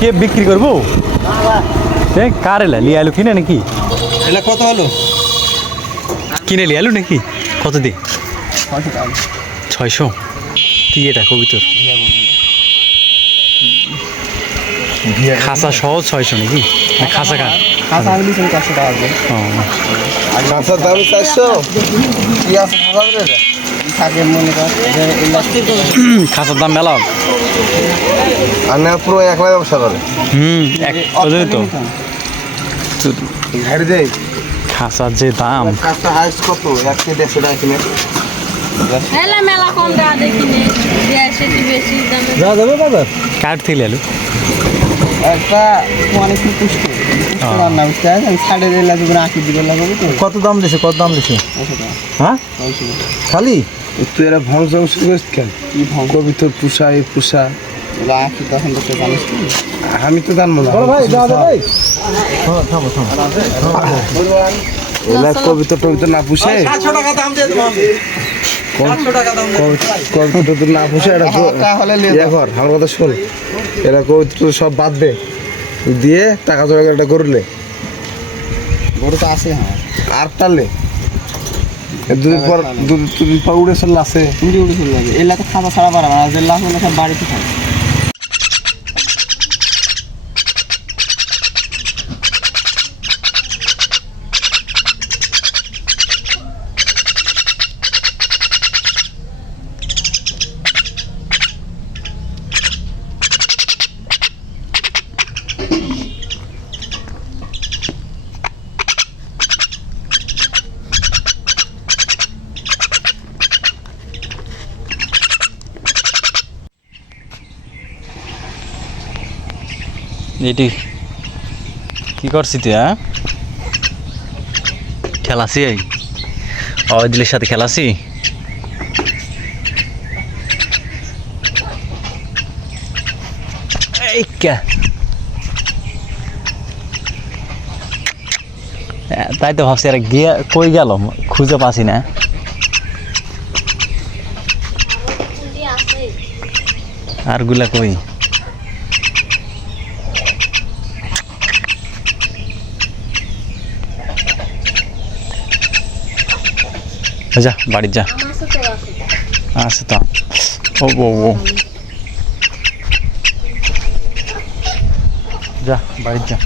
কে বিক্রি করবো? কার এলা লিয়ে আলু কিনে নাকি? এলা কত হলো? কিনে লিয়ে আলু নাকি? কত দি? 600। কি এটা কবিতর? খাসা সহ 600 নাকি? খাসা কার? খাসা আমি দিয়েছি 400 টাকা দিয়ে। খাসার দাম 400। কি আছে খাবার রে? থাকে মনে কর যে খাসার দাম মেলা। আর না পুরো একলা ব্যবসা করে। ওদের তো ঘাড়ি দেই খাসার যে দাম। খাসা হাইস্ট কত? 1 কেজি 150 টাকা কিনে। এলা মেলা কম দেওয়া দেখিনি যে সেটি বেশি দামে যা যাবে বাজার। কাট থেকে আলু একটা অনেক পুষ্ট রান্না করতে হয় সাড়ে 1.5 লাখ করে আঁকি দিবে লাগবে তো। কত দাম দিছে? হ্যাঁ খালি তুই এরা ভং জং শুরু করিস কেন? কি ভং করবি তোর পুষা এই পুষা আঁকি তখন তো জানিস কি? আমি তো জানবো না ভাই ভাই থামো এলা কবিতা টবিতা না পুষে 700 টাকা দাম দিয়ে দেব আমি। 700 টাকা দাম কবিতা তো না পুষে এটা তাহলে ইয়ে কর আমার কথা শোন। এরা কবিতা সব বাদ দে দিয়ে টাকা জোগাড় করে এটা করলে গরু তো আছে। হ্যাঁ আর টালে দুদিন পর উড়ে চলে আছে। উড়ে চলে যাবে এলাকা খাওয়া ছাড়া পারা না যে লাখ সব বাড়িতে থাকে। এটি কি করছি তুই? হ্যাঁ খেলাছি এই অদিলের সাথে খেলাছি। এই তাই তো ভাবছি আর গিয়ে কই গেল খুঁজে পাচ্ছি না। আর গুলা কই? যা বাড়ি যা। আছে তো ও যা বাড়ি যা।